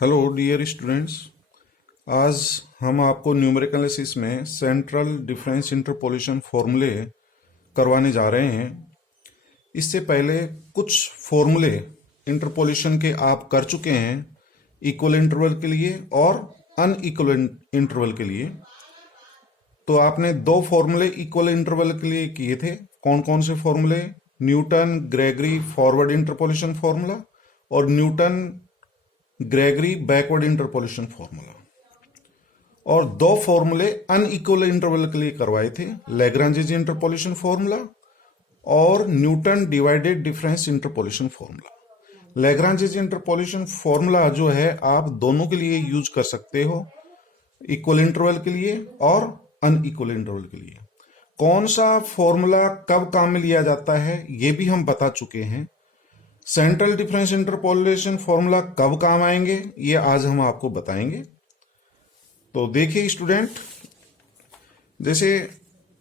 Hello dear students. आज हम आपको न्यूमेरिकल एनालिसिस में सेंट्रल डिफरेंस इंटरपोलेशन फॉर्मूले करवाने जा रहे हैं। इससे पहले कुछ फॉर्मूले इंटरपोलेशन के आप कर चुके हैं, इक्वल इंटरवल के लिए और अनइक्वल इंटरवल के लिए। तो आपने दो फॉर्मूले इक्वल इंटरवल के लिए किए थे। कौन कौन से फॉर्मूले? Newton Gregory forward interpolation formula और Newton Gregory backward interpolation formula. और दो फॉर्मूले अनइक्वल इंटरवल के लिए करवाए थे, लैग्रांजेज इंटरपोलेशन फॉर्मूला और Newton divided difference interpolation formula. Lagrange's interpolation formula जो है आप दोनों के लिए यूज कर सकते हो, इक्वल इंटरवल के लिए और अनइक्वल इंटरवल के लिए। कौन सा फॉर्मूला कब काम में लिया जाता है ये भी हम बता चुके हैं। सेंट्रल डिफरेंस इंटरपोलेशन फॉर्मूला कब काम आएंगे ये आज हम आपको बताएंगे। तो देखिए स्टूडेंट, जैसे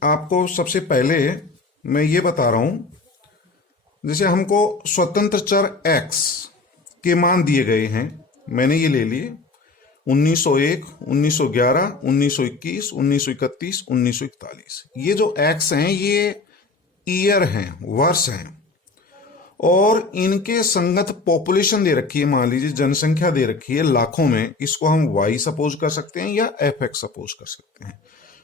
आपको सबसे पहले मैं ये बता रहा हूं, जैसे हमको स्वतंत्र चर x के मान दिए गए हैं। मैंने ये ले लिए 1901, 1911, 1921, 1931, 1941। ये जो x हैं ये ईयर हैं, वर्ष हैं, और इनके संगत पॉपुलेशन दे रखी है। मान लीजिए जनसंख्या दे रखी है लाखों में, इसको हम y सपोज कर सकते हैं या fx सपोज कर सकते हैं।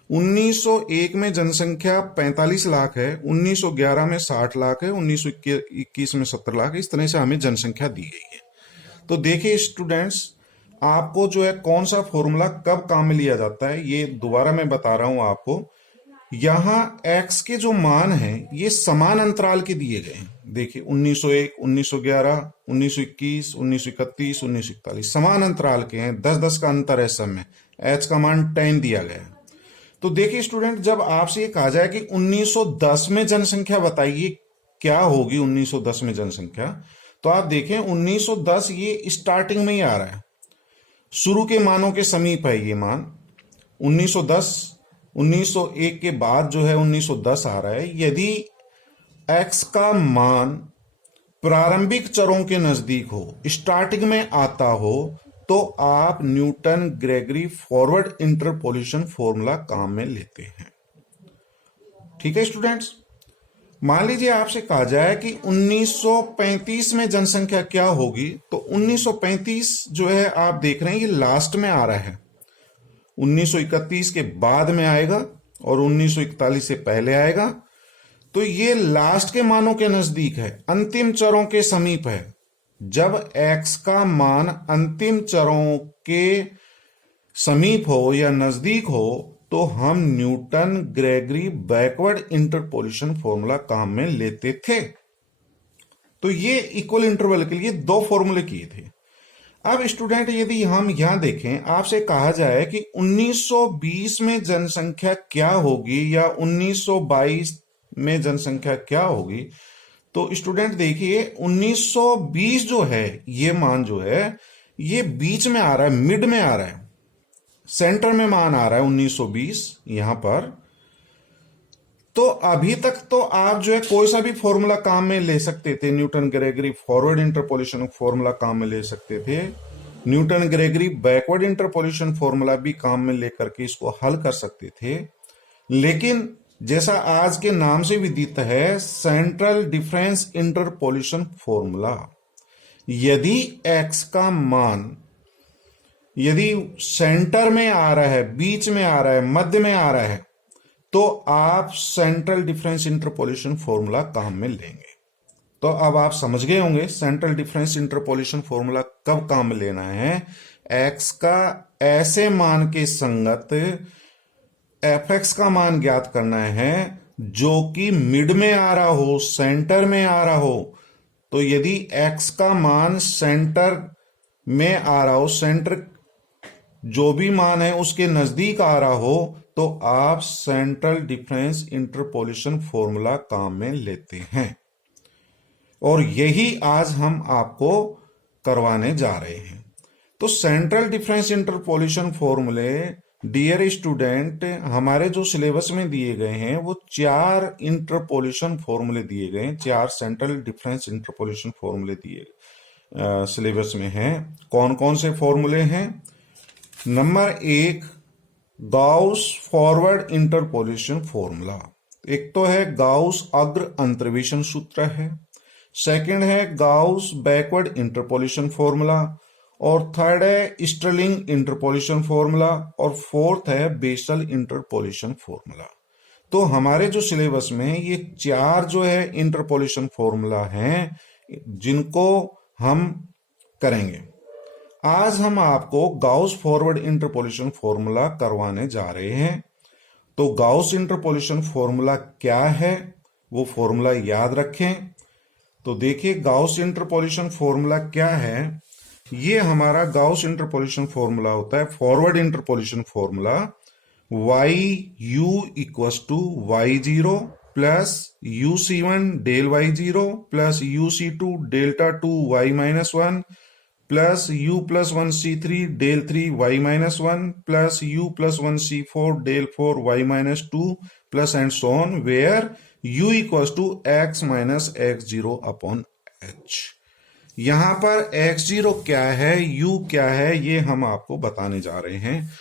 1901 में जनसंख्या 45 लाख है, 1911 में 60 लाख है, 1921 में 70 लाख है। इस तरह से हमें जनसंख्या दी गई है। तो देखिए स्टूडेंट्स, आपको जो है कौन सा फॉर्मूला कब काम में लिया जाता है ये दोबारा मैं बता रहा हूं आपको। यहां x के जो मान हैं ये समान अंतराल के दिए गए हैं। देखिए 1901, 1911, 1921, 1931, 1941 समान अंतराल के हैं, 10-10 का अंतर है सब में। h का मान 10 दिया गया है। तो देखिए स्टूडेंट, जब आपसे ये कहा जाए कि 1910 में जनसंख्या बताइए क्या होगी 1910 में जनसंख्या, तो आप देखें 1910 ये स्टार्टिंग में ही आ रहा है, शुरू के मानों के समीप है ये मान। 1901 के बाद जो है 1910 आ रहा है। यदि x का मान प्रारंभिक चरों के नजदीक हो, स्टार्टिंग में आता हो, तो आप Newton Gregory forward interpolation formula काम में लेते हैं। ठीक है स्टूडेंट्स, मान लीजिए आपसे कहा जाए कि 1935 में जनसंख्या क्या होगी, तो 1935 जो है आप देख रहे हैं ये लास्ट में आ रहा है, 1931 के बाद में आएगा और 1941 से पहले आएगा। तो ये लास्ट के मानों के नजदीक है, अंतिम चरों के समीप है। जब x का मान अंतिम चरों के समीप हो या नजदीक हो तो हम Newton Gregory backward interpolation formula काम में लेते थे। तो ये इक्वल इंटरवल के लिए दो फॉर्मूले किए थे। अब स्टूडेंट, यदि हम यहां देखें, आपसे कहा जाए कि 1920 में जनसंख्या क्या होगी या 1922 में जनसंख्या क्या होगी, तो स्टूडेंट देखिए 1920 जो है ये मान जो है ये बीच में आ रहा है, मिड में आ रहा है, सेंटर में मान आ रहा है 1920 यहां पर। तो अभी तक तो आप जो है कोई सा भी फॉर्मूला काम में ले सकते थे, Newton Gregory forward interpolation formula काम में ले सकते थे, Newton Gregory backward interpolation formula भी काम में लेकर के इसको हल कर सकते थे। लेकिन जैसा आज के नाम से विदित है, सेंट्रल डिफरेंस इंटरपोलेशन फॉर्मूला, यदि x का मान यदि सेंटर में आ रहा है, बीच में आ रहा है, मध्य में आ रहा है, तो आप सेंट्रल डिफरेंस इंटरपोलेशन फॉर्मूला काम में लेंगे। तो अब आप समझ गए होंगे सेंट्रल डिफरेंस इंटरपोलेशन फॉर्मूला कब काम में लेना है। x का ऐसे मान के संगत fx का मान ज्ञात करना है जो कि मिड में आ रहा हो, सेंटर में आ रहा हो। तो यदि x का मान सेंटर में आ रहा हो, सेंटर जो भी मान है उसके नजदीक आ रहा हो, तो आप सेंट्रल डिफरेंस इंटरपोलेशन फॉर्मूला काम में लेते हैं। और यही आज हम आपको करवाने जा रहे हैं। तो सेंट्रल डिफरेंस इंटरपोलेशन फॉर्मूले डियर स्टूडेंट, हमारे जो सिलेबस में दिए गए हैं वो 4 इंटरपोलेशन फॉर्मूले दिए गए हैं, 4 सेंट्रल डिफरेंस इंटरपोलेशन फॉर्मूले दिए सिलेबस में है। कौन कौन से फॉर्मूले हैं? Number 1, Gauss forward interpolation formula. एक तो है गाउस अग्र अंतर्वेशन सूत्र है, सेकंड है गाउस बैकवर्ड इंटरपोलेशन फॉर्मूला, और थर्ड है स्टर्लिंग इंटरपोलेशन फॉर्मूला, और फोर्थ है बेसल इंटरपोलेशन फॉर्मूला। तो हमारे जो सिलेबस में ये 4 जो है इंटरपोलेशन फॉर्मूला हैं जिनको हम करेंगे। आज हम आपको गाउस फॉरवर्ड इंटरपोलेशन फॉर्मूला करवाने जा रहे हैं। तो गाउस इंटरपोलेशन फॉर्मूला क्या है वो फॉर्मूला याद रखें। तो देखिए गाउस इंटरपोलेशन फॉर्मूला क्या है। ये हमारा गाउस इंटरपोलेशन फॉर्मूला होता है forward interpolation formula, y u equals to y zero plus u C one del y zero plus u C two delta two y minus one plus u plus one C three del three y minus one plus u plus one C four del four y minus two plus and so on where u equals to x minus x zero upon h. यहां पर x zero क्या है, you क्या है, ये हम आपको बताने जा रहे हैं।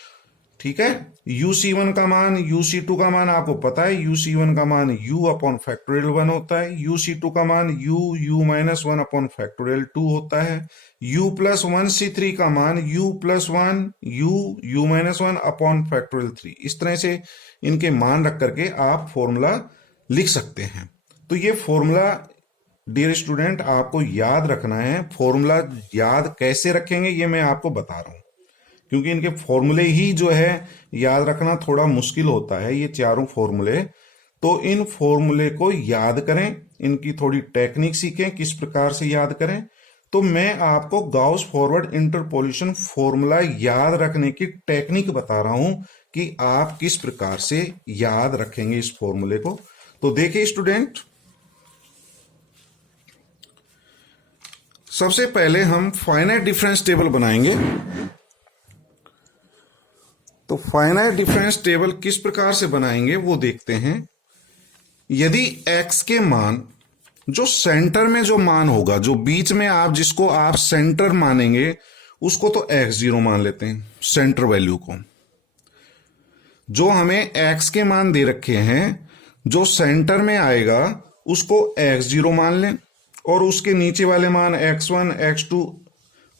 ठीक है, यू सी वन का मान, यू सी टू का मान आपको पता है, यू सी वन का मान यू अपॉन फैक्टोरियल 1 होता है, यू सी टू का मान u minus one upon factorial 2 होता है, u plus one C three का मान u plus one u minus one upon factorial 3। इस तरह से इनके मान रख करके आप फॉर्मूला लिख सकते हैं। तो ये फॉर्मूला डियर स्टूडेंट आपको याद रखना है। फॉर्मूला याद कैसे रखेंगे ये मैं आपको बता रहा हूं, क्योंकि इनके फॉर्मूले ही जो है याद रखना थोड़ा मुश्किल होता है, ये चारों फॉर्मूले। तो इन फॉर्मूले को याद करें, इनकी थोड़ी टेक्निक सीखें किस प्रकार से याद करें। तो मैं आपको गाउस फॉरवर्ड इंटरपोलेशन फॉर्मूला याद रखने की टेक्निक बता रहा हूं कि आप किस प्रकार से याद रखेंगे इस फॉर्मूले को। तो देखिए स्टूडेंट, सबसे पहले हम फाइनाइट डिफरेंस टेबल बनाएंगे। तो फाइनाइट डिफरेंस टेबल किस प्रकार से बनाएंगे वो देखते हैं। यदि x के मान, जो सेंटर में जो मान होगा, जो बीच में आप जिसको आप सेंटर मानेंगे उसको तो x0 मान लेते हैं, सेंटर वैल्यू को। जो हमें x के मान दे रखे हैं जो सेंटर में आएगा उसको x0 मान लें, और उसके नीचे वाले मान x1, x2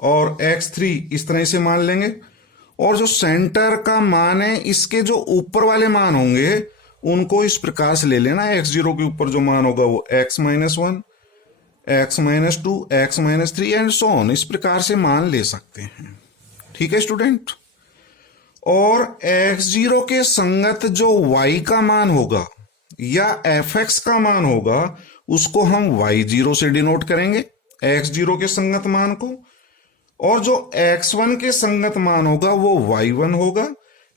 और x3 इस तरह से मान लेंगे। और जो सेंटर का मान है इसके जो ऊपर वाले मान होंगे उनको इस प्रकार से ले लेना। x0 के ऊपर जो मान होगा वो x minus one, x minus two, x minus three and so on, इस प्रकार से मान ले सकते हैं। ठीक है स्टूडेंट। और x0 के संगत जो y का मान होगा या fx का मान होगा उसको हम y0 से डिनोट करेंगे, x0 के संगत मान को। और जो x1 के संगत मान होगा वो y1 होगा,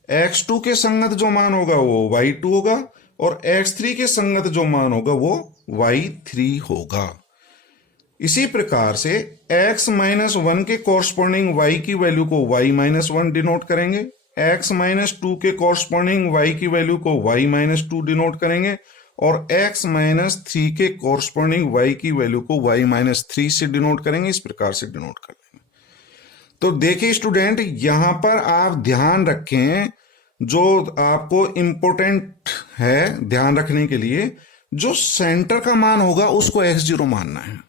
x2 के संगत जो मान होगा वो y2 होगा, और x3 के संगत जो मान होगा वो y3 होगा। इसी प्रकार से x माइनस वन के कॉरस्पॉन्डिंग y की वैल्यू को y माइनस वन डिनोट करेंगे, x माइनस टू के कॉरस्पॉन्डिंग y की वैल्यू को y माइनस टू डिनोट करेंगे, और x माइनस थ्री के कॉरस्पॉन्डिंग y की वैल्यू को y माइनस थ्री से डिनोट करेंगे। इस प्रकार से डिनोट कर लेंगे। तो देखिए स्टूडेंट, यहां पर आप ध्यान रखें, जो आपको इंपॉर्टेंट है ध्यान रखने के लिए, जो सेंटर का मान होगा उसको x0 मानना है।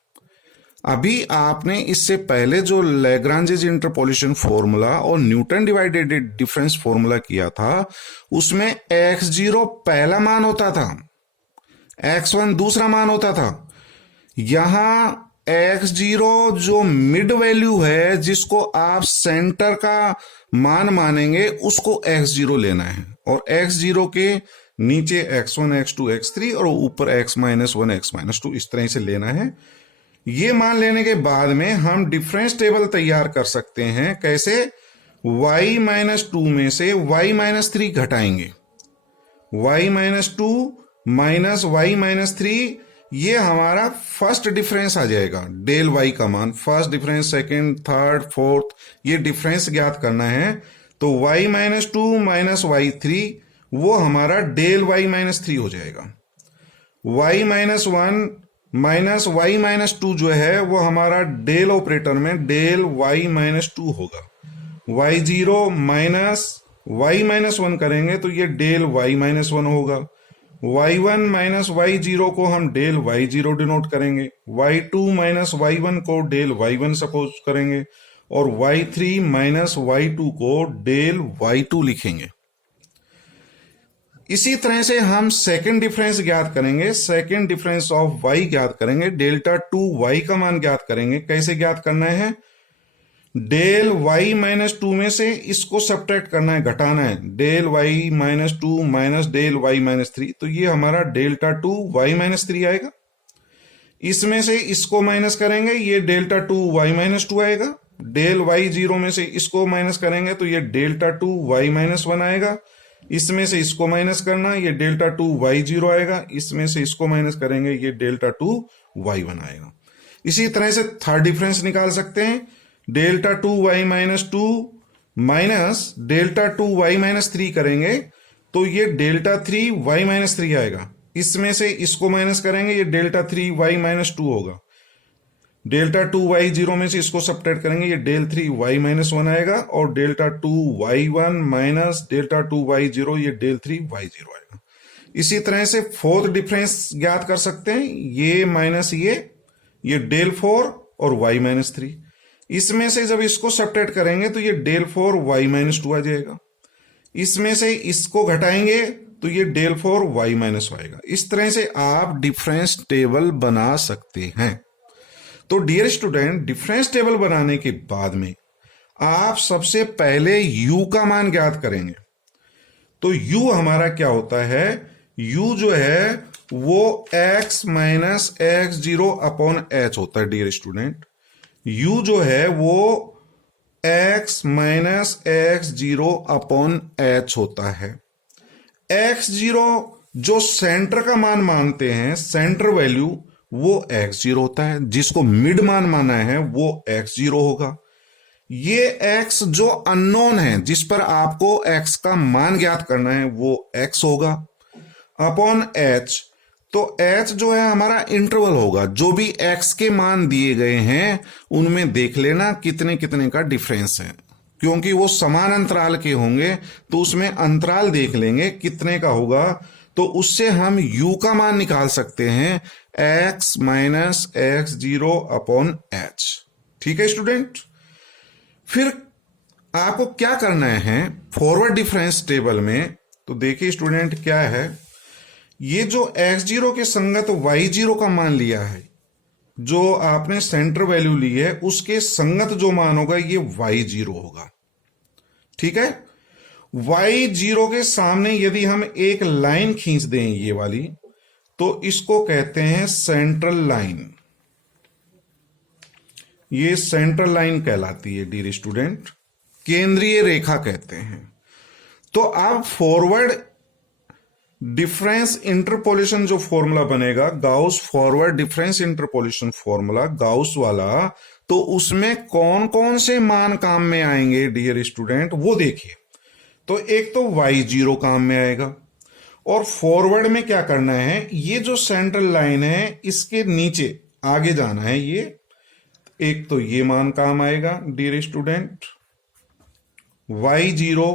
अभी आपने इससे पहले जो लैग्रांजेस इंटरपोलेशन फॉर्मूला और न्यूटन डिवाइडेड डिफरेंस फॉर्मूला किया था उसमें x0 पहला मान होता था, x1 दूसरा मान होता था। यहां x0 जो मिड वैल्यू है जिसको आप सेंटर का मान मानेंगे उसको x0 लेना है, और x0 के नीचे x1, x2, x3 और ऊपर x minus one, x minus two, इस तरह से लेना है। ये मान लेने के बाद में हम डिफरेंस टेबल तैयार कर सकते हैं। कैसे? y माइनस टू में से y माइनस थ्री घटाएंगे, y minus two minus y minus three, ये हमारा फर्स्ट डिफरेंस आ जाएगा। डेल y का मान, first difference, second, third, fourth, ये डिफरेंस ज्ञात करना है। तो y minus two minus y three वो हमारा डेल y माइनस थ्री हो जाएगा। y minus one minus y minus two जो है वो हमारा डेल ऑपरेटर में डेल वाई माइनस टू होगा। Y zero minus y minus one करेंगे तो ये डेल वाई माइनस वन होगा। Y one minus y zero को हम डेल वाई जीरो डिनोट करेंगे। Y two minus y one को डेल वाई वन सपोज करेंगे और y three minus y two को डेल वाई टू लिखेंगे। इसी तरह से हम सेकंड डिफरेंस ज्ञात करेंगे। सेकंड डिफरेंस ऑफ वाई ज्ञात करेंगे। डेल्टा टू वाई का मान ज्ञात करेंगे। कैसे ज्ञात करना है? डेल वाई माइनस टू में से इसको सब्ट्रैक्ट करना है, घटाना है। Del y minus two minus del y minus three, तो ये हमारा delta two y minus three आएगा। इसमें से इसको माइनस करेंगे, ये delta two y minus two आएगा। डेल वाई जीरो में से इसको माइनस करेंगे तो ये delta two y minus one आएगा। इसमें से इसको माइनस करना, ये डेल्टा टू वाई जीरो आएगा। इसमें से इसको माइनस करेंगे, ये डेल्टा टू वाई वन आएगा। इसी तरह से थर्ड डिफरेंस निकाल सकते हैं। Delta two y minus two minus delta two y minus three करेंगे तो ये delta three y minus three आएगा। इसमें से इसको माइनस करेंगे, ये delta three y minus two होगा। डेल्टा टू वाई जीरो में से इसको सब्ट्रैक्ट करेंगे, ये del three y minus one आएगा। और delta two y one minus delta two y zero, ये डेल थ्री वाई जीरो आएगा। इसी तरह से फोर्थ डिफरेंस ज्ञात कर सकते हैं। ये माइनस ये डेल फोर और वाई माइनस थ्री। इसमें से जब इसको सब्ट्रैक्ट करेंगे तो ये del four y minus two आ जाएगा। इसमें से इसको घटाएंगे तो ये डेल फोर वाई माइनस आएगा। इस तरह से आप डिफरेंस टेबल बना सकते हैं। तो डियर स्टूडेंट, डिफरेंस टेबल बनाने के बाद में आप सबसे पहले u का मान ज्ञात करेंगे। तो u हमारा क्या होता है? u जो है वो x minus x zero upon H होता है। डियर स्टूडेंट, u जो है वो x minus x zero upon H होता है। x जीरो जो सेंटर का मान मानते हैं, सेंटर वैल्यू, वो x0 होता है। जिसको मिड मान माना है वो x0 होगा। ये x जो अननोन है, जिस पर आपको x का मान ज्ञात करना है, वो x होगा अपॉन h। तो h जो है हमारा इंटरवल होगा। जो भी x के मान दिए गए हैं उनमें देख लेना कितने कितने का डिफरेंस है। क्योंकि वो समान अंतराल के होंगे तो उसमें अंतराल देख लेंगे कितने का होगा, तो उससे हम u का मान निकाल सकते हैं, x minus x zero upon H. ठीक है स्टूडेंट। फिर आपको क्या करना है फॉरवर्ड डिफरेंस टेबल में? तो देखिए स्टूडेंट क्या है, ये जो x0 के संगत y0 का मान लिया है, जो आपने सेंटर वैल्यू ली है, उसके संगत जो मान होगा ये y0 होगा। ठीक है। y0 के सामने यदि हम एक लाइन खींच दें ये वाली, तो इसको कहते हैं सेंट्रल लाइन। ये सेंट्रल लाइन कहलाती है डियर स्टूडेंट, केंद्रीय रेखा कहते हैं। तो अब फॉरवर्ड डिफरेंस इंटरपोलेशन जो फॉर्मूला बनेगा, Gauss forward difference interpolation formula, Gauss वाला, तो उसमें कौन कौन से मान काम में आएंगे डियर स्टूडेंट, वो देखिए। तो एक तो y0 काम में आएगा। और फॉरवर्ड में क्या करना है, ये जो सेंट्रल लाइन है इसके नीचे आगे जाना है। ये एक तो ये मान काम आएगा dear student, y0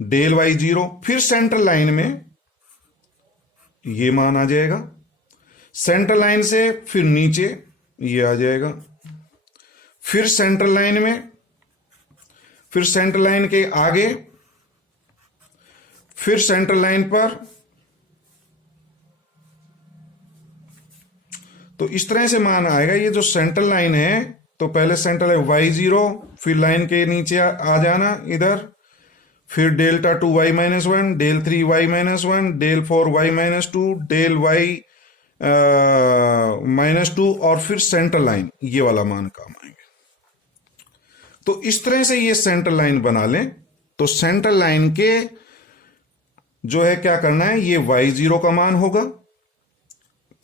del y0। फिर सेंट्रल लाइन में ये मान आ जाएगा। सेंट्रल लाइन से फिर नीचे ये आ जाएगा। फिर सेंट्रल लाइन में, फिर सेंट्रल लाइन के आगे, फिर सेंट्रल लाइन पर। तो इस तरह से मान आएगा। ये जो सेंट्रल लाइन है, तो पहले सेंट्रल है y0, फिर लाइन के नीचे आ जाना इधर, फिर delta two y minus one, del three y minus one, del four y minus two, del y minus two, और फिर सेंट्रल लाइन, ये वाला मान काम आएंगे। तो इस तरह से ये सेंट्रल लाइन बना लें। तो सेंट्रल लाइन के जो है क्या करना है, ये y0 का मान होगा।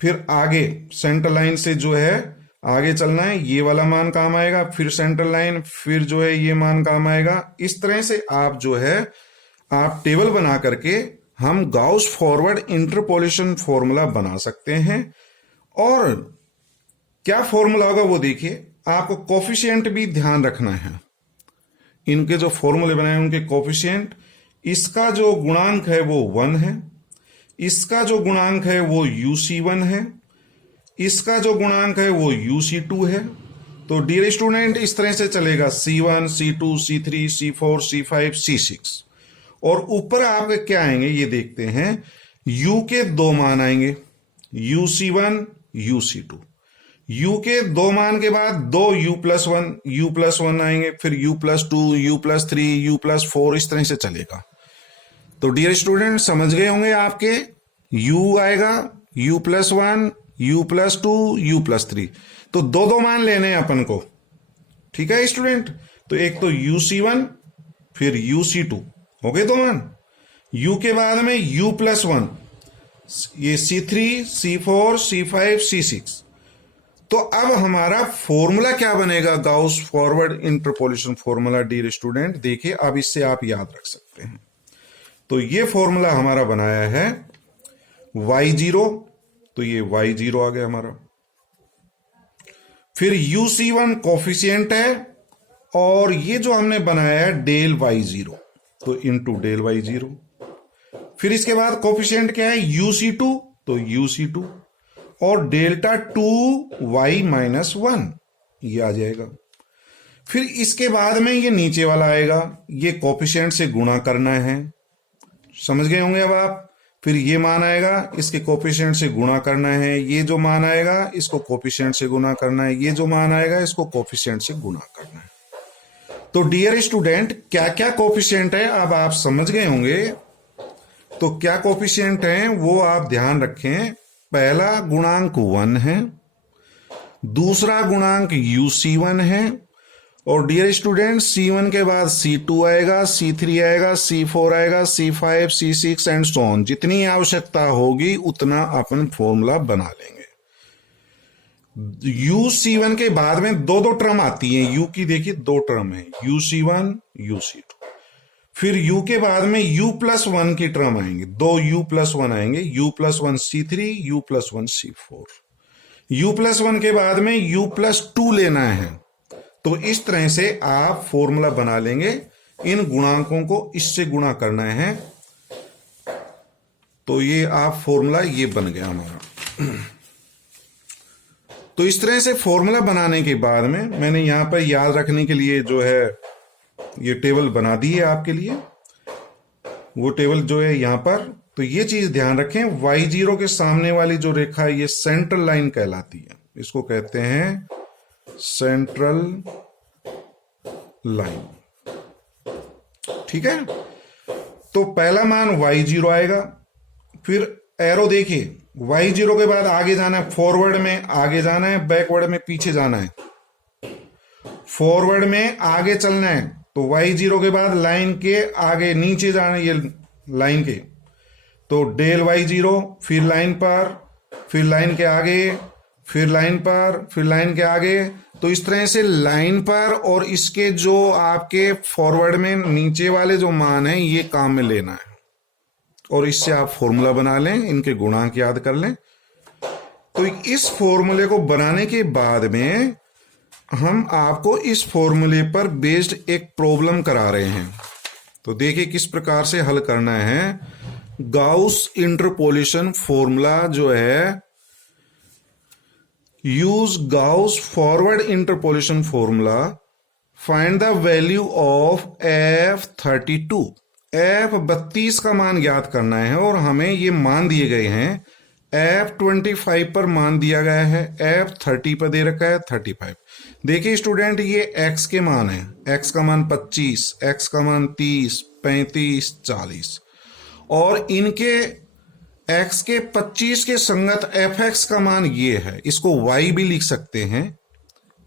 फिर आगे सेंट्रल लाइन से जो है आगे चलना है, ये वाला मान काम आएगा। फिर सेंट्रल लाइन, फिर जो है ये मान काम आएगा। इस तरह से आप जो है आप टेबल बना करके हम गाउस फॉरवर्ड इंटरपोलेशन फॉर्मूला बना सकते हैं। और क्या फॉर्मूला होगा वो देखिए। आपको कोफिशिएंट भी ध्यान रखना है, इनके जो फॉर्मूले बनाए उनके कोफिशिएंट। इसका जो गुणांक है वो 1 है, इसका जो गुणांक है वो UC1 है, इसका जो गुणांक है वो UC2 है। तो डियर स्टूडेंट इस तरह से चलेगा C1, C2, C3, C4, C5, C6। और ऊपर आपके क्या आएंगे ये देखते हैं। U के 2 मान आएंगे, UC1, UC2। U के 2 मान के बाद 2 U+1 आएंगे, फिर U+2, U+3, U+4, इस तरह से चलेगा। तो डियर स्टूडेंट समझ गए होंगे आपके, U आएगा, U+1, U+2, U+3। तो 2 मान लेने हैं अपन को, ठीक है स्टूडेंट। तो एक तो UC1 फिर UC2 हो गए 2 मान। U के बाद में U+1, ये C3, C4, C5, C6। तो अब हमारा फॉर्मूला क्या बनेगा, Gauss forward interpolation formula. Dear student देखिए, अब इससे आप याद रख सकते हैं। तो ये फॉर्मूला हमारा बनाया है y0, तो ये y0 आ गया हमारा। फिर UC1 कोफिशिएंट है, और ये जो हमने बनाया है डेल y0, तो इनटू डेल y0। फिर इसके बाद कोफिशिएंट क्या है UC2, तो UC2 और डेल्टा 2y-1 ये आ जाएगा। फिर इसके बाद में ये नीचे वाला आएगा, ये कोफिशिएंट से गुणा करना है, समझ गए होंगे अब आप। फिर ये मान आएगा, इसके कोफिशिएंट से गुणा करना है, ये जो मान आएगा इसको कोफिशिएंट से गुणा करना है, ये जो मान आएगा इसको कोफिशिएंट से गुणा करना है। तो डियर स्टूडेंट क्या क्या कोफिशिएंट है अब आप समझ गए होंगे। तो क्या कोफिशिएंट हैं वो आप ध्यान रखें। पहला गुणांक 1 है, दूसरा गुणांक UC1 है, और डियर स्टूडेंट C1 के बाद C2 आएगा, C3 आएगा, C4 आएगा, C5, C6 and so on. जितनी आवश्यकता होगी उतना अपन फॉर्मूला बना लेंगे। UC1 के बाद में 2 टर्म आती हैं, U की देखिए 2 टर्म है, UC1, UC2। फिर U के बाद में U+1 की टर्म आएंगे, 2 U+1 आएंगे, U+1 C3, U+1 C4। U+1 के बाद में U+2 लेना है। तो इस तरह से आप फॉर्मूला बना लेंगे। इन गुणांकों को इससे गुणा करना है, तो ये आप फॉर्मूला ये बन गया हमारा। तो इस तरह से फॉर्मूला बनाने के बाद में मैंने यहां पर याद रखने के लिए जो है ये टेबल बना दी है आपके लिए। वो टेबल जो है यहां पर, तो ये चीज ध्यान रखें, y0 के सामने वाली जो रेखा है ये सेंट्रल लाइन कहलाती है, इसको कहते हैं सेंट्रल लाइन, ठीक है। तो पहला मान y0 आएगा। फिर एरो देखिए, y0 के बाद आगे जाना है, फॉरवर्ड में आगे जाना है, बैकवर्ड में पीछे जाना है। फॉरवर्ड में आगे चलना है, तो y0 के बाद लाइन के आगे नीचे जाना है, ये लाइन के, तो डेल y0, फिर लाइन पर, फिर लाइन के आगे, फिर लाइन पर, फिर लाइन के आगे। तो इस तरह से लाइन पर और इसके जो आपके फॉरवर्ड में नीचे वाले जो मान हैं ये काम में लेना है, और इससे आप फॉर्मूला बना लें, इनके गुणांक याद कर लें। तो इस फॉर्मूले को बनाने के बाद में हम आपको इस फॉर्मूले पर बेस्ड एक प्रॉब्लम करा रहे हैं। तो देखिए किस प्रकार से हल करना है। गाउस इंटरपोलेशन फॉर्मूला जो है, use Gauss forward interpolation formula, find the value of F32। F32 का मान ज्ञात करना है, और हमें ये मान दिए गए हैं। F25 पर मान दिया गया है, F30 पर दे रखा है 35। देखिए स्टूडेंट, ये x के मान है, x का मान 25, x का मान 30, 35, 40, और इनके x के 25 के संगत fx का मान ये है। इसको y भी लिख सकते हैं,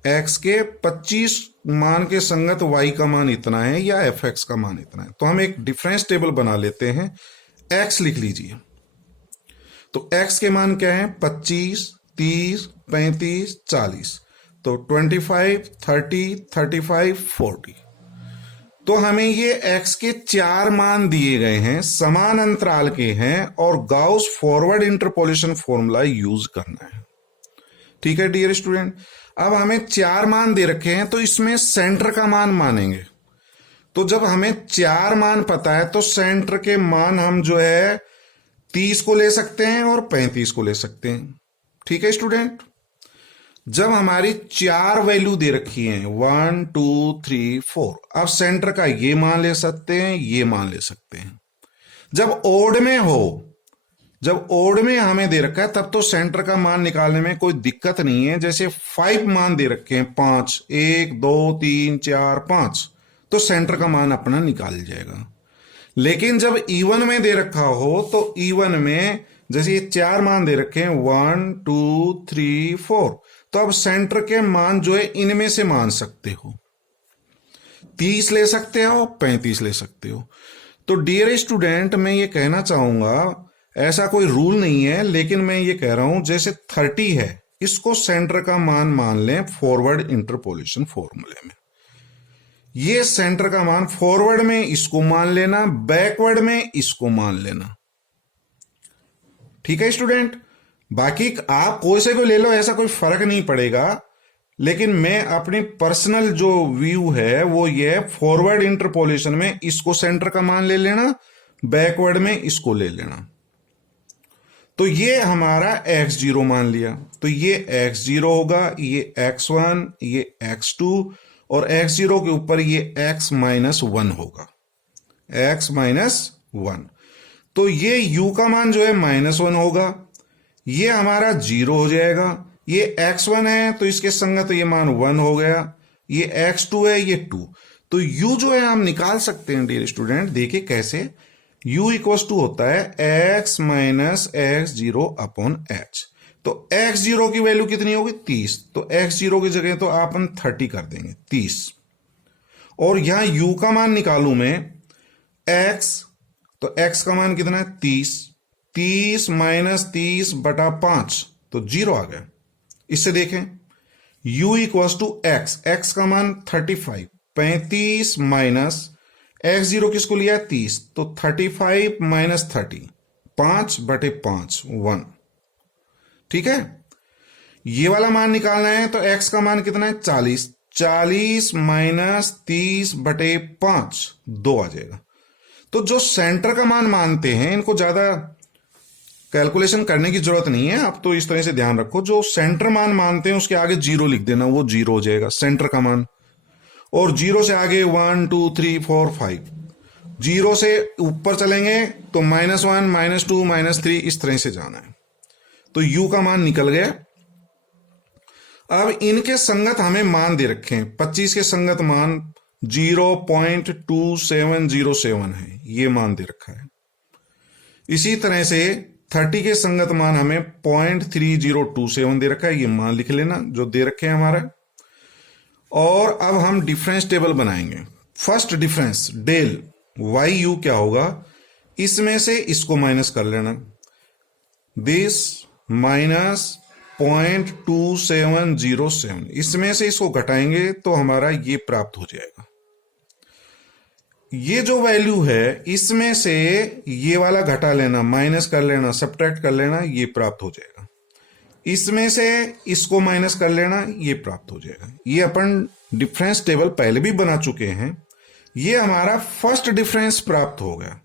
x के 25 मान के संगत y का मान इतना है, या fx का मान इतना है। तो हम एक डिफरेंस टेबल बना लेते हैं, x लिख लीजिए। तो x के मान क्या है, 25, 30, 35, 40, तो 25, 30, 35, 40। तो हमें ये x के 4 मान दिए गए हैं, समान अंतराल के हैं, और Gauss forward interpolation formula use करना है। ठीक है डियर स्टूडेंट। अब हमें 4 मान दे रखे हैं तो इसमें सेंटर का मान मानेंगे। तो जब हमें 4 मान पता है तो सेंटर के मान हम जो है 30 को ले सकते हैं और 35 को ले सकते हैं। ठीक है स्टूडेंट। जब हमारी 4 वैल्यू दे रखी हैं 1 2 3 4, अब सेंटर का ये मान ले सकते हैं, ये मान ले सकते हैं। जब ओड में हो, जब ओड में हमें दे रखा है तब तो सेंटर का मान निकालने में कोई दिक्कत नहीं है। जैसे 5 मान दे रखे हैं, 5 1 2 3 4 5, तो सेंटर का मान अपना निकाल जाएगा। लेकिन जब इवन में दे रखा हो तो इवन में जैसे ये 4 मान दे रखे हैं 1 2 3 4, तो अब सेंटर के मान जो है इनमें से मान सकते हो, 30 ले सकते हो, 35 ले सकते हो। तो डियर स्टूडेंट मैं ये कहना चाहूंगा, ऐसा कोई रूल नहीं है, लेकिन मैं ये कह रहा हूं जैसे 30 है इसको सेंटर का मान लें फॉरवर्ड इंटरपोलेशन फॉर्मूले में। ये सेंटर का मान फॉरवर्ड में इसको मान लेना, बैकवर्ड में इसको मान लेना। ठीक है स्टूडेंट। बाकी आप कोई से को ले लो, ऐसा कोई फर्क नहीं पड़ेगा, लेकिन मैं अपनी पर्सनल जो व्यू है वो ये, फॉरवर्ड इंटरपोलेशन में इसको सेंटर का मान ले लेना, बैकवर्ड में इसको ले लेना। तो ये हमारा x0 मान लिया, तो ये x0 होगा, ये x1, ये x2 और x0 के ऊपर ये x-1 होगा, x-1। तो ये u का मान जो है -1 होगा, ये हमारा 0 हो जाएगा। ये x1 है तो इसके संगत ये मान 1 हो गया, ये x2 है ये 2। तो u जो है हम निकाल सकते हैं डियर स्टूडेंट, देखिए कैसे। u इक्वल्स टू होता है x minus x0 upon h। तो x0 की वैल्यू कितनी होगी 30, तो x0 की जगह तो अपन 30 कर देंगे 30। और यहां u का मान निकालू मैं x, तो x का मान कितना है 30, 30 माइनस 30 बटा 5, तो 0 आ गया। इससे देखें u इक्वल्स टू x का मान 35, 35 माइनस x0 किसको लिया 30, तो 35 माइनस 30, 5 बटे 5 1। ठीक है। ये वाला मान निकालना है तो x का मान कितना है 40, 40 माइनस 30 बटे 5 2 आ जाएगा। तो जो सेंटर का मान मानते हैं इनको ज्यादा कैलकुलेशन करने की जरूरत नहीं है, आप तो इस तरह से ध्यान रखो, जो सेंटर मान मानते हैं उसके आगे 0 लिख देना, वो 0 हो जाएगा सेंटर का मान। और 0 से आगे 1 2 3 4 5, 0 से ऊपर चलेंगे तो -1 -2 -3 इस तरह से जाना है। तो u का मान निकल गया। अब इनके संगत हमें मान दे रखे हैं, 25 के संगत मान 0.2707 है, ये मान दे रखा है। इसी तरह से 30 के संगत मान हमें 0.3027 दे रखा है, ये मान लिख लेना जो दे रखे हैं हमारा। और अब हम डिफरेंस टेबल बनाएंगे। फर्स्ट डिफरेंस डेल YU क्या होगा, इसमें से इसको माइनस कर लेना, दिस माइनस 0.2707, इसमें से इसको घटाएंगे तो हमारा ये प्राप्त हो जाएगा। ये जो वैल्यू है इसमें से ये वाला घटा लेना, माइनस कर लेना, सब्ट्रैक्ट कर लेना, ये प्राप्त हो जाएगा। इसमें से इसको माइनस कर लेना, ये प्राप्त हो जाएगा। ये अपन डिफरेंस टेबल पहले भी बना चुके हैं। ये हमारा फर्स्ट डिफरेंस प्राप्त हो गया।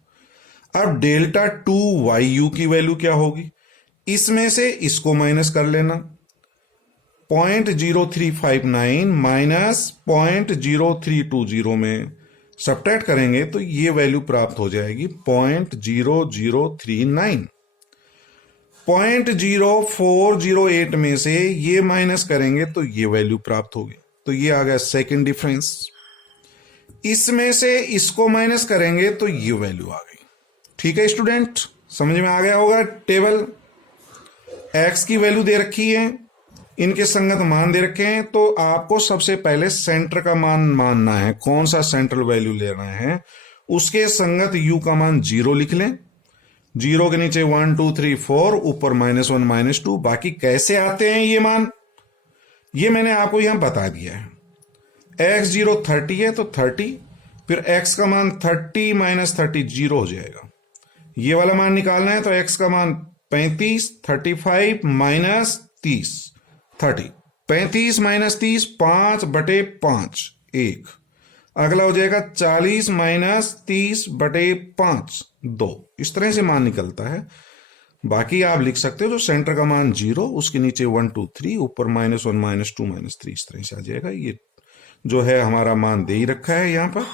अब डेल्टा 2YU की वैल्यू क्या होगी, इसमें से इसको माइनस कर लेना, 0.0359 माइनस 0.0320 में सब्ट्रैक्ट करेंगे तो ये वैल्यू प्राप्त हो जाएगी 0.0039। 0.0408 में से ये माइनस करेंगे तो ये वैल्यू प्राप्त होगी, तो ये आ गया सेकंड डिफरेंस। इसमें से इसको माइनस करेंगे तो ये वैल्यू आ गई। ठीक है स्टूडेंट, समझ में आ गया होगा। टेबल x की वैल्यू दे रखी है, इनके संगत मान दे रखे हैं, तो आपको सबसे पहले सेंटर का मान मानना है, कौन सा सेंट्रल वैल्यू लेना है। उसके संगत u का मान 0 लिख लें, 0 के नीचे 1 2 3 4, ऊपर -1 -2। बाकी कैसे आते हैं ये मान, ये मैंने आपको यहां बता दिया है। x0 30 है तो 30, फिर x का मान 30 माइनस 30 0 हो जाएगा। ये वाला मान निकालना है तो x का मान 35, 35 माइनस 30, 30। 35 माइनस 30, 5/5, 1। अगला हो जाएगा 40 माइनस 30/5, 2। इस तरह से मान निकलता है। बाकी आप लिख सकते हो जो सेंटर का मान 0, उसके नीचे 1 2 3, ऊपर -1 -2 -3, इस तरह से आ जाएगा। ये जो है हमारा मान दे ही रखा है यहाँ पर,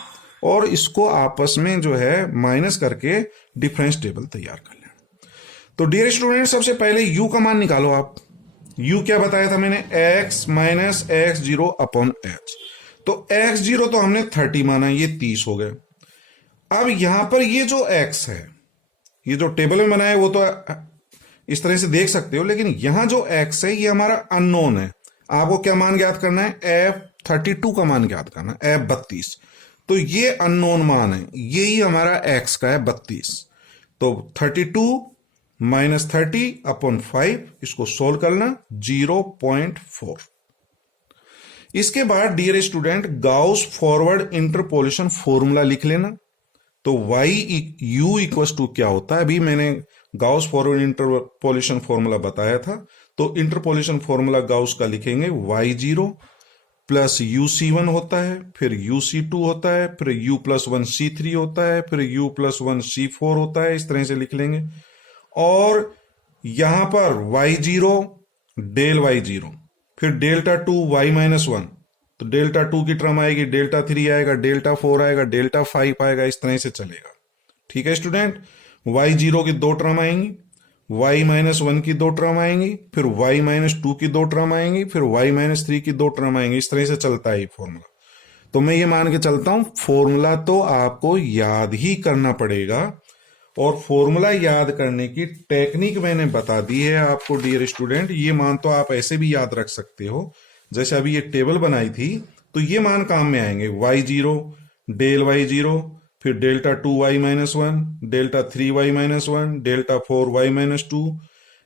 और इसको आपस में जो है माइनस करके डिफरेंस टेबल तैयार कर लेना। तो डियर स्टूडेंट, सबसे पहले u का मान निकालो आप। u क्या बताया था मैंने? x minus x0 upon h। तो x0 तो हमने 30 माना, ये 30 हो गए। अब यहां पर ये जो x है, ये जो टेबल में बनाया है वो तो इस तरह से देख सकते हो, लेकिन यहां जो x है ये हमारा अननोन है। आपको क्या मान ज्ञात करना है? F32 का मान ज्ञात करना है, F32। तो ये अननोन मान है, यही हमारा x का है 32। तो 32 माइनस 30 अपॉन 5, इसको सोल्व करना, 0.4। इसके बाद dear student Gauss forward interpolation formula लिख लेना। तो u इक्वल्स टू क्या होता है? अभी मैंने गाउस फॉरवर्ड इंटरपोलेशन फॉर्मूला बताया था। तो इंटरपोलेशन फॉर्मूला गाउस का लिखेंगे y0 प्लस uc1 होता है, फिर uc2 होता है, फिर u+1 c3 होता है, फिर u+1 c4 होता है। इस तरह से लिख लेंगे। और यहां पर y0 डेल y0, फिर डेल्टा 2 y-1, तो डेल्टा 2 की टर्म आएगी, डेल्टा 3 आएगा, डेल्टा 4 आएगा, डेल्टा 5 आएगा। इस तरह से चलेगा। ठीक है स्टूडेंट। y0 की 2 टर्म आएंगी, y-1 की 2 टर्म आएंगी, फिर y-2 की 2 टर्म आएंगी, फिर y-3 की 2 टर्म आएंगी। इस तरह से चलता है ये फॉर्मूला। तो मैं ये मान के चलता हूं फॉर्मूला तो आपको याद ही करना पड़ेगा, और फॉर्मूला याद करने की टेक्निक मैंने बता दी है आपको डियर स्टूडेंट। ये मान तो आप ऐसे भी याद रख सकते हो, जैसे अभी ये टेबल बनाई थी, तो ये मान काम में आएंगे। y0 डेल y0, फिर delta 2 y-1, delta 3 y-1, delta 4 y-2।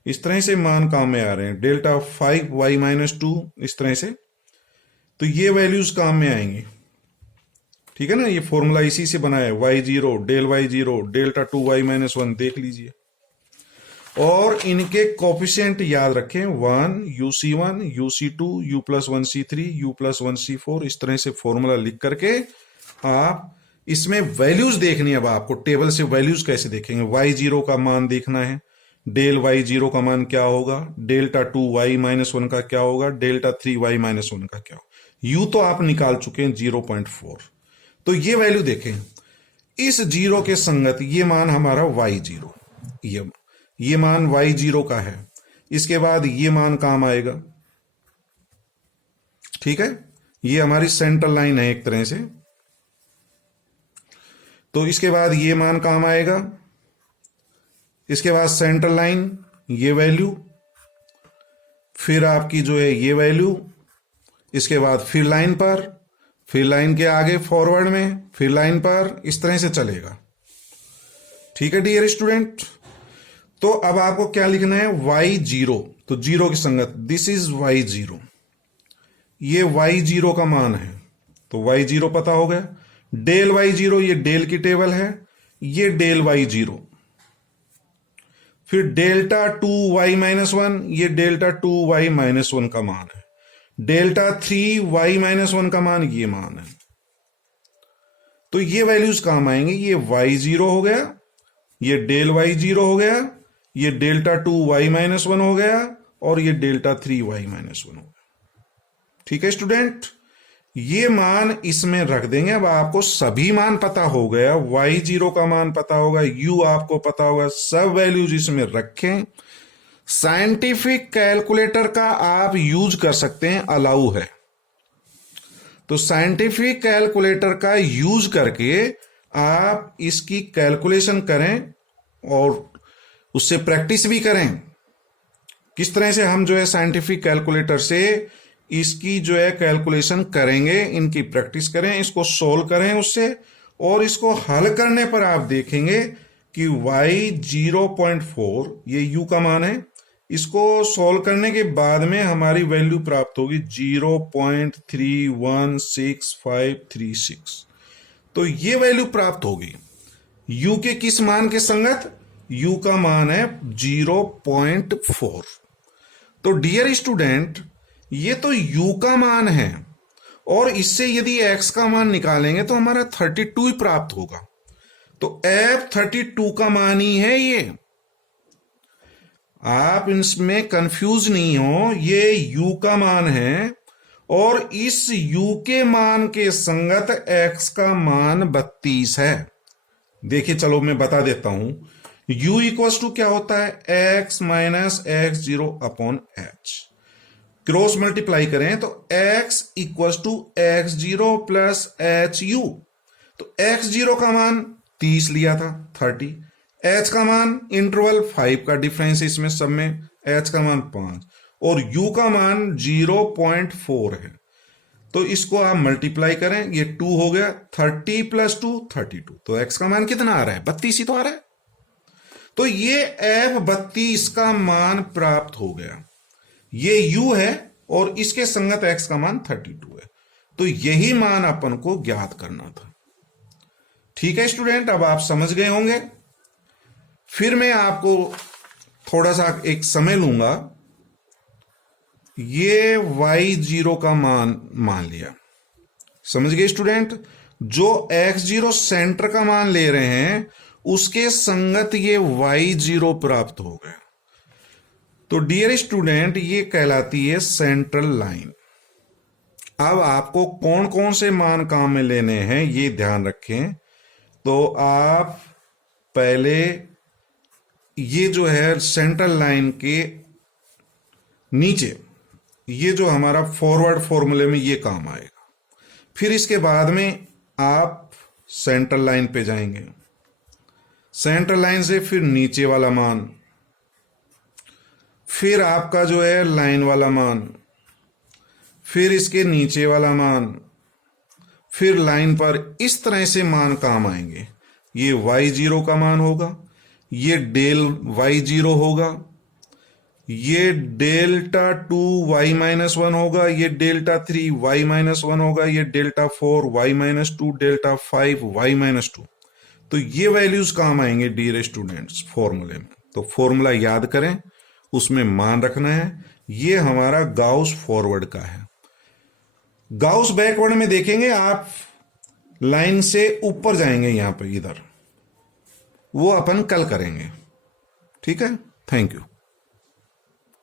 इस तरह से मान काम में आ रहे हैं। डेल्टा 5 y-2, इस तरह से। तो ये वैल्यूज काम में आएंगी। ठीक है ना। ये फॉर्मूला इसी से बना है, y0 del y0 delta 2 y-1, देख लीजिए। और इनके कोफिशिएंट याद रखें, 1 uc1 uc2 u+1 c3 u+1 c4। इस तरह से फॉर्मूला लिख करके आप इसमें वैल्यूज देखनी है। अब आपको टेबल से वैल्यूज कैसे देखेंगे? y0 का मान देखना है, डेल y0 का मान क्या होगा, डेल्टा 2 y-1 का क्या होगा, डेल्टा 3 y-1 का क्या होगा। u तो आप निकाल चुके हैं 0.4। तो ये वैल्यू देखें, इस 0 के संगत ये मान हमारा y0, ये मान y0 का है। इसके बाद ये मान काम आएगा। ठीक है। ये हमारी सेंट्रल लाइन है एक तरह से। तो इसके बाद ये मान काम आएगा। इसके बाद सेंट्रल लाइन, ये वैल्यू, फिर आपकी जो है ये वैल्यू, इसके बाद फिर लाइन पर, फिर लाइन के आगे फॉरवर्ड में, फिर लाइन पर। इस तरह से चलेगा। ठीक है डियर स्टूडेंट। तो अब आपको क्या लिखना है? y0, तो 0 की संगत, दिस इज y0, ये y0 का मान है। तो y0 पता हो गया। डेल y0, ये डेल की टेबल है, ये डेल y0। फिर डेल्टा 2 y-1, ये डेल्टा 2 y-1 का मान है। डेल्टा 3 y-1 का मान, ये मान है। तो ये वैल्यूज काम आएंगे। ये y0 हो गया, ये डेल y0 हो गया, ये डेल्टा 2 y-1 हो गया, और ये डेल्टा 3 y-1 हो गया। ठीक है स्टूडेंट। ये मान इसमें रख देंगे। अब आपको सभी मान पता हो गया, y0 का मान पता होगा, u आपको पता होगा, सब वैल्यूज इसमें रखें। साइंटिफिक कैलकुलेटर का आप यूज कर सकते हैं, अलाउ है। तो साइंटिफिक कैलकुलेटर का यूज करके आप इसकी कैलकुलेशन करें और उससे प्रैक्टिस भी करें। किस तरह से हम जो है साइंटिफिक कैलकुलेटर से इसकी जो है कैलकुलेशन करेंगे, इनकी प्रैक्टिस करें, इसको सोल्व करें उससे, और इसको हल करने पर आप देखेंगे कि y0.4 ये u का मान है। इसको सोल्व करने के बाद में हमारी वैल्यू प्राप्त होगी 0.316536। तो ये वैल्यू प्राप्त होगी u के किस मान के संगत? u का मान है 0.4। तो डियर स्टूडेंट, ये तो u का मान है, और इससे यदि x का मान निकालेंगे तो हमारा 32 ही प्राप्त होगा। तो f 32 का मान ही है ये। आप इसमें कंफ्यूज नहीं हो, ये u का मान है और इस u के मान के संगत x का मान 32 है। देखिए चलो मैं बता देता हूं, u इक्वल्स टू क्या होता है, x minus x zero upon h. Cross multiply करें तो x equals to x zero plus h u. तो एक्स जीरो का मान 30 लिया था 30, h का मान इंटरवल 5 का डिफरेंस इसमें सब में, h का मान 5 और u का मान 0.4 है। तो इसको आप मल्टीप्लाई करें, ये 2 हो गया, 30 प्लस 2 32। तो x का मान कितना आ रहा है, 32 ही तो आ रहा है। तो ये f 32 का मान प्राप्त हो गया। ये u है और इसके संगत x का मान 32 है। तो यही मान अपन को ज्ञात करना था। ठीक है स्टूडेंट, अब आप समझ गए होंगे। फिर मैं आपको थोड़ा सा एक समय लूंगा। ये y0 का मान लिया, समझ गए स्टूडेंट। जो x0 सेंटर का मान ले रहे हैं उसके संगत ये y0 प्राप्त हो गया। तो डियर स्टूडेंट, ये कहलाती है सेंट्रल लाइन। अब आपको कौन कौन से मान काम में लेने हैं ये ध्यान रखें। तो आप पहले ये जो है सेंट्रल लाइन के नीचे, ये जो हमारा फॉरवर्ड फॉर्मूले में ये काम आएगा। फिर इसके बाद में आप सेंट्रल लाइन पे जाएंगे, सेंट्रल लाइन से फिर नीचे वाला मान, फिर आपका जो है लाइन वाला मान, फिर इसके नीचे वाला मान, फिर लाइन पर इस तरह से मान काम आएंगे। ये y0 का मान होगा, ये डेल y0 होगा, ये डेल्टा 2 y माइनस 1 होगा, ये डेल्टा 3 y माइनस 1 होगा, ये delta 4 y minus 2, delta 5 y minus 2। तो ये वैल्यूज काम आएंगे डियर स्टूडेंट्स फॉर्मूले में। तो फॉर्मूला याद करें, उसमें मान रखना है। ये हमारा गाउस फॉरवर्ड का है। गाउस बैकवर्ड में देखेंगे आप, लाइन से ऊपर जाएंगे, यहां पे इधर, वो अपन कल करेंगे। ठीक है, थैंक यू।